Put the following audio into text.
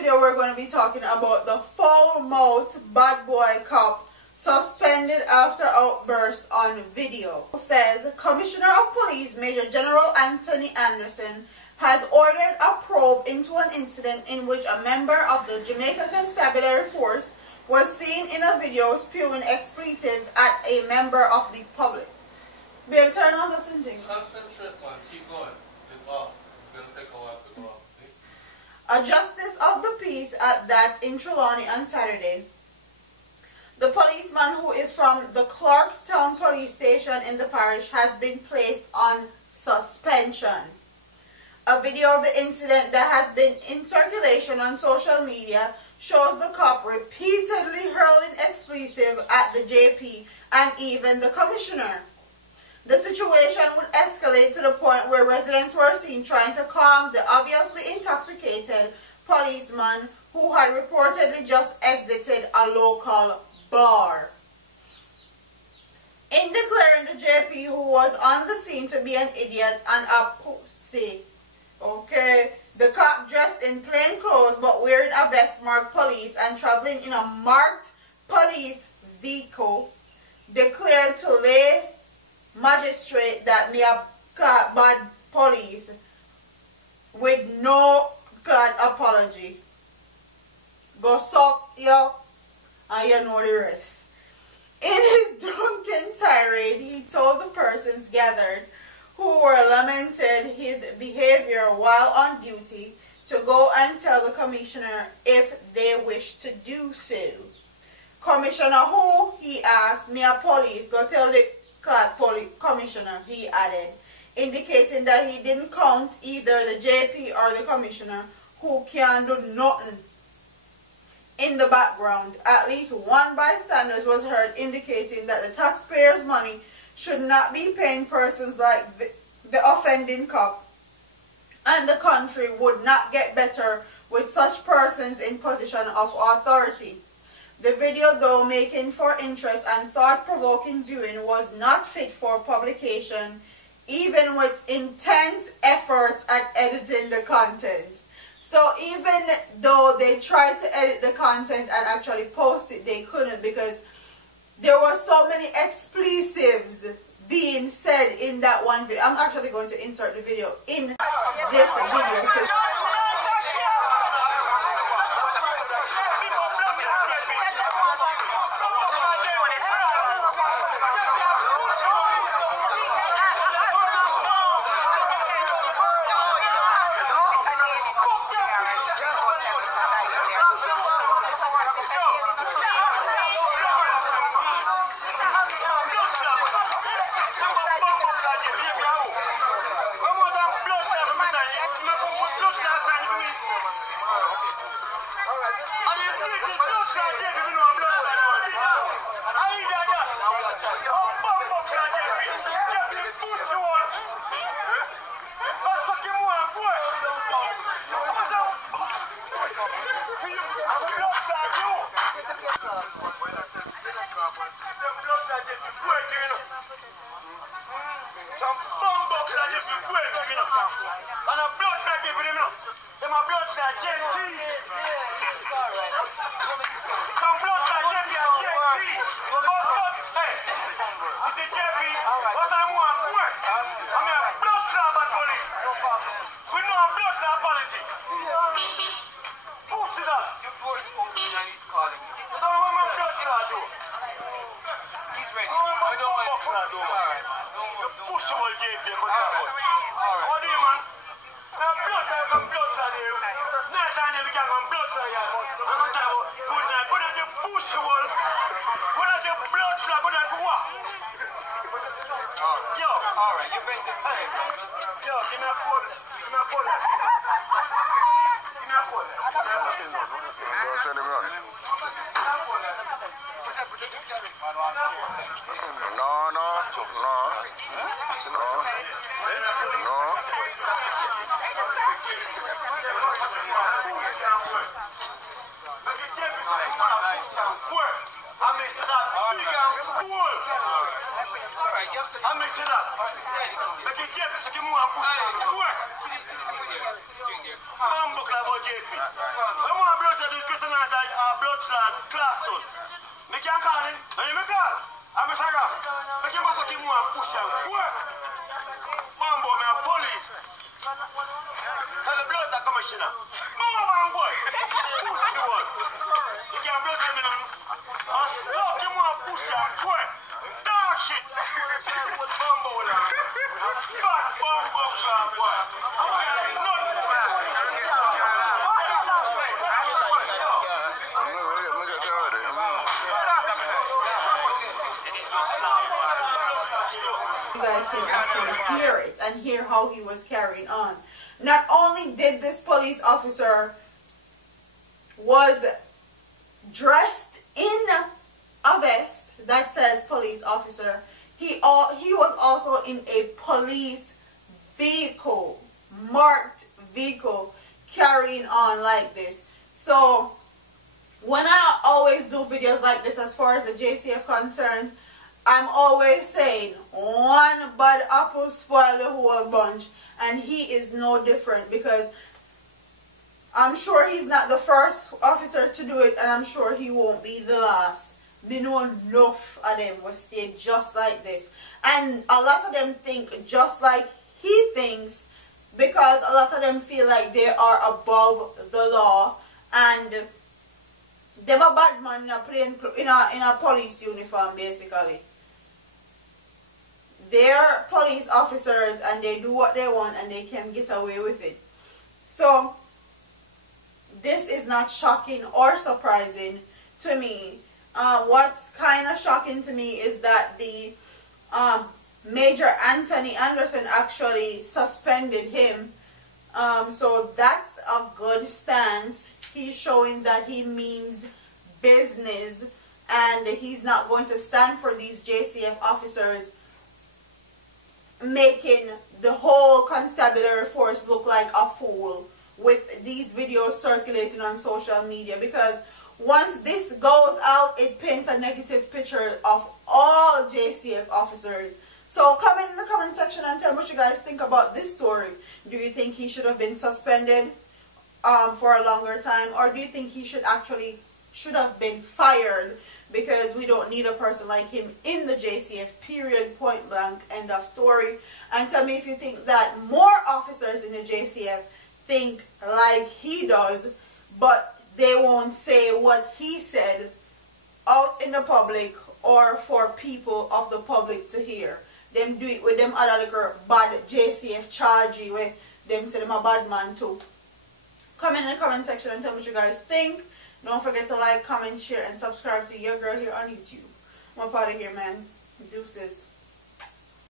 video we're going to be talking about the foul-mouthed bad boy cop suspended after outburst on video. It says Commissioner of Police Major General Anthony Anderson has ordered a probe into an incident in which a member of the Jamaica Constabulary Force was seen in a video spewing expletives at a member of the public. Babe, turn on the thing. Concentrate, man. Keep going. It's off. It's going to take a while to go off. See? A justice of the peace at that in Trelawney on Saturday. The policeman, who is from the Clarkstown police station in the parish, has been placed on suspension. A video of the incident that has been in circulation on social media shows the cop repeatedly hurling expletives at the JP and even the commissioner. The situation would escalate to the point where residents were seen trying to calm the obviously intoxicated policeman who had reportedly just exited a local bar. In declaring the JP, who was on the scene to be an idiot and a pussy, okay, the cop, dressed in plain clothes but wearing a vest marked police and traveling in a marked police vehicle, declared to lay magistrate that me have caught bad police with no apology. Go suck you and you know the rest. In his drunken tirade, he told the persons gathered who were lamented his behavior while on duty to go and tell the commissioner if they wish to do so. Commissioner who, he asked, me a police, go tell the commissioner, he added, indicating that he didn't count either the JP or the commissioner, who can do nothing. In the background, at least one bystander was heard indicating that the taxpayers' money should not be paying persons like the offending cop, and the country would not get better with such persons in position of authority. The video, though making for interest and thought-provoking viewing, was not fit for publication, even with intense efforts at editing the content. So even though they tried to edit the content and actually post it, they couldn't, because there were so many expletives being said in that one video. I'm actually going to insert the video in this video. So JP. When one blood to the Christian blood class son. Me can't call him. And me call. I'm a Sarah. Make him also give me one push and work. Mambo, me a police. Tell the blood that commissioner. Mama, man, boy. Push the one. You can't blood him in on. I'll stop him one push and work. Dog shit. Mambo, man. Fat mambo, boy. You guys can actually hear it and hear how he was carrying on. Not only did this police officer was dressed in a vest that says police officer, he was also in a police vehicle, marked vehicle, carrying on like this. So when I always do videos like this as far as the JCF concerned, I'm always saying one bad apple spoil the whole bunch, and he is no different, because I'm sure he's not the first officer to do it, and I'm sure he won't be the last. Me know enough of them will stay just like this, and a lot of them think just like he thinks, because a lot of them feel like they are above the law, and them a bad man in a police uniform basically. They're police officers and they do what they want and they can get away with it. So this is not shocking or surprising to me. What's kind of shocking to me is that the Major Anthony Anderson actually suspended him. So that's a good stance. He's showing that he means business and he's not going to stand for these JCF officers making the whole constabulary force look like a fool with these videos circulating on social media, because once this goes out, it paints a negative picture of all JCF officers. So comment in the comment section and tell me what you guys think about this story. Do you think he should have been suspended for a longer time, or do you think he should have been fired, because we don't need a person like him in the JCF, period, point blank, end of story. And tell me if you think that more officers in the JCF think like he does, but they won't say what he said out in the public or for people of the public to hear. Them do it with them other little bad JCF chargy where them say them a bad man too. Comment in the comment section and tell me what you guys think. Don't forget to like, comment, share, and subscribe to your girl here on YouTube. I'm part of here, man. Deuces.